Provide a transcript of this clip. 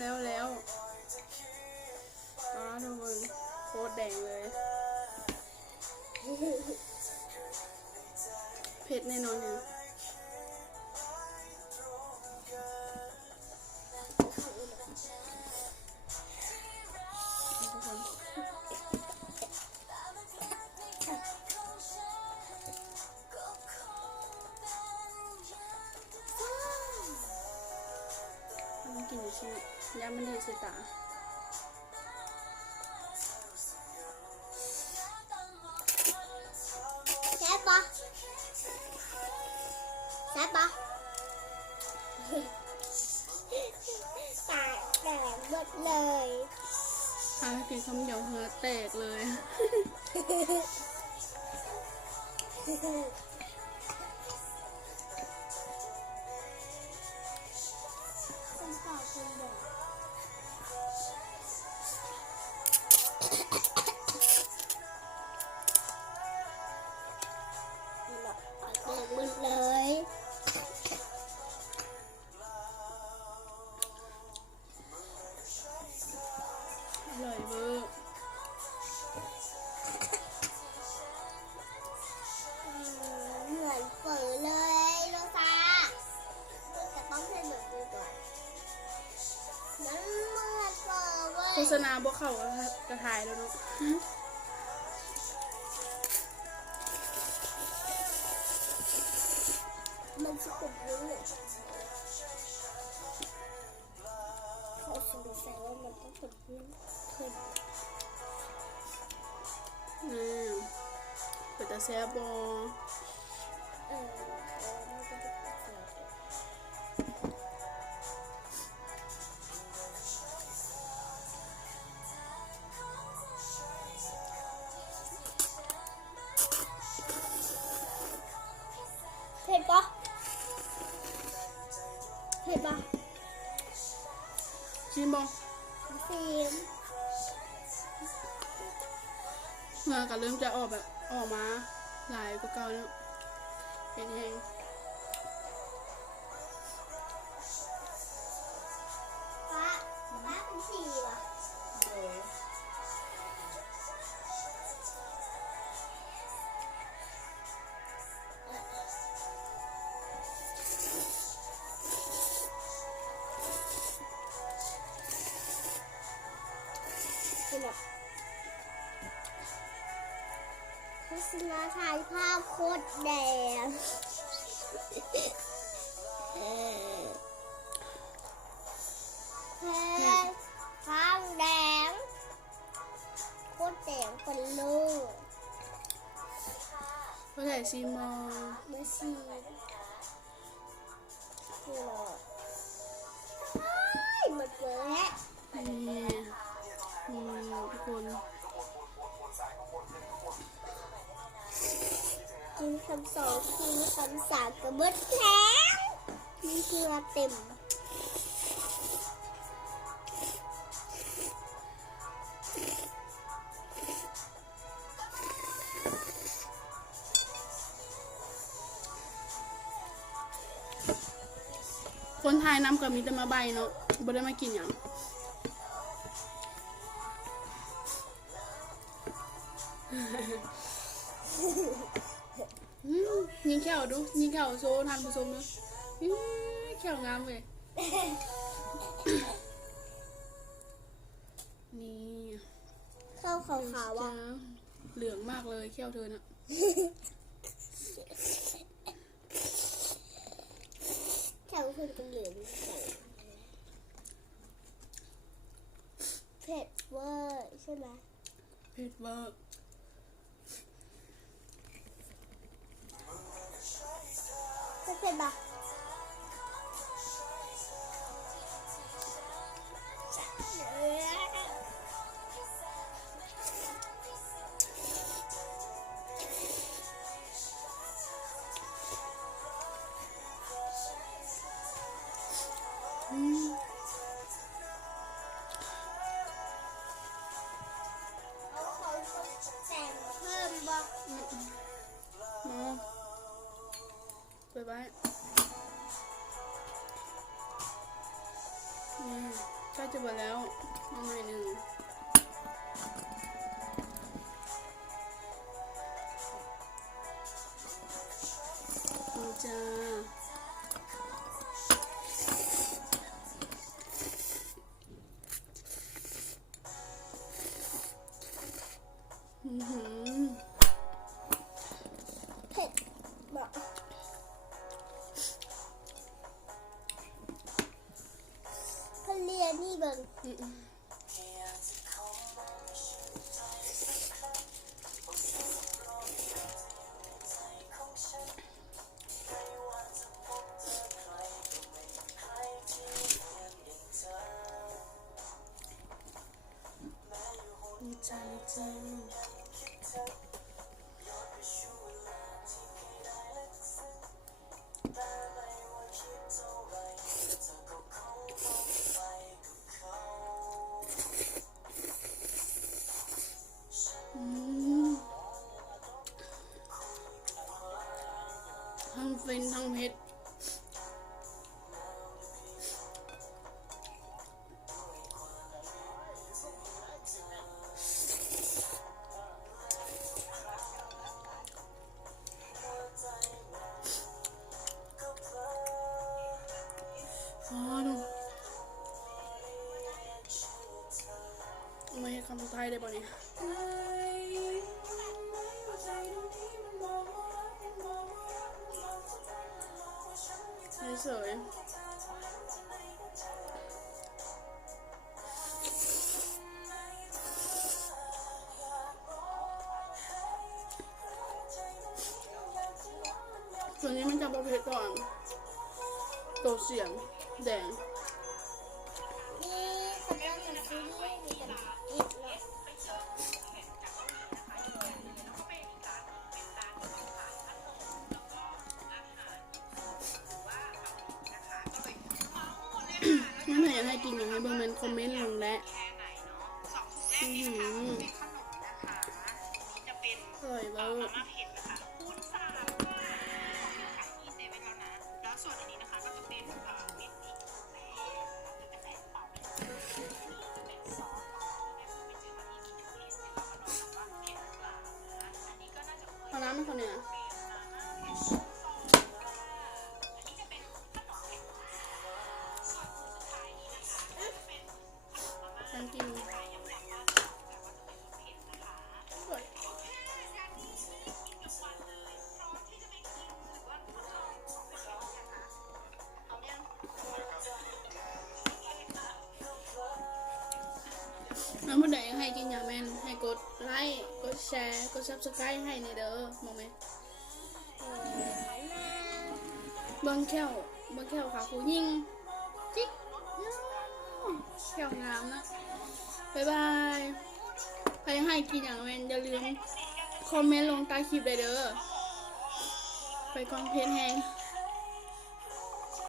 แล้วทุกคนโคตรแดงเลยเผ็ดแน่นอนเนี่ยมันกินอยู่ชิ้นยามันดีสิตาแซ่บปะแซ่บปะปากแตกหมดเลยกินคำเดียวเหงื่อแตกเลยหมดเลย อร่อยเวอร์เหมือนเปิดเลยโรซาจะต้องให้เหมือนกูก่อนมันเหมือนเปิดเว้ย โฆษณาบวกเข่ากระถ่ายแล้วเนาะมันจะกดรู้เขาสงสัยว่ามันต้องกดรู้ขึ้นเป็นตาแซ่บบอมันจะเป็นเผ็ดปะเผ็ดปะ ชิมบอ ซีม เหงื่อก็เริ่มจะออกแบบออกมาหลายกว่าเก่าแล้วเป็นแห้งป้าเป็นสีวะเป็นแบบโฆษณาถ่ายภาพโคตรแดงภาพแดงโคตรแดงเป็นลูก ก็ใส่ซีมอ เมื่อซีคือหมดแล้ว นี่ทุกคน กินคำสองกินคำสามกับเบิดแล้วมีเกลือเต็มคนไทยน้ำก็มีแต่มาใบเนาะบ่ได้มากินอย่างยิงแขวดูยิงแขวโซ่ทานผสมดูแขวงามเลยนี่ ข้าวขาวๆอ่ะ เหลืองมากเลยแขวเธอน่ะ แค่ขึ้นเป็นเหลืองเผ็ดเวอร์ใช่ไหม เผ็ดเวอร์ เผ็ดปะแต่งเพิ่มบ่ เปิดไว้ จะหมดแล้วเอาหน่อยหนึ่งนี่จ้าเผ็ดบอกพเรียนนี่เบิ่งนี่จ้านี่จ้าทั้งฟินทั้งเผ็ดไม่ให้คำสุดท้ายได้ป่ะเนี่ยเฉยส่วนนี้มันจะประเภทก่อนตัวเสียงแดงนี่เขาเริ่มจากซีรีส์มีแต่อีกแล้วงั้นถ้าอยากให้กินอย่างไรเบอร์แมนคอมเมนต์ลงและอร่อยเบอร์เอาน้ำให้คนเนี่ยthank you แล้วเมื่อใดให้กินอย่างแม่นให้กดไลค์กดแชร์กด subscribe ให้ในเด้อมองไหมเบิ้งแค่วค่ะครูยิงจิ๊กแค่วงามนะบ๊ายบายใครให้กินอย่างแม่นอย่าลืมคอมเมนต์ลงใต้คลิปเลยเด้อไปกองเพจแฮง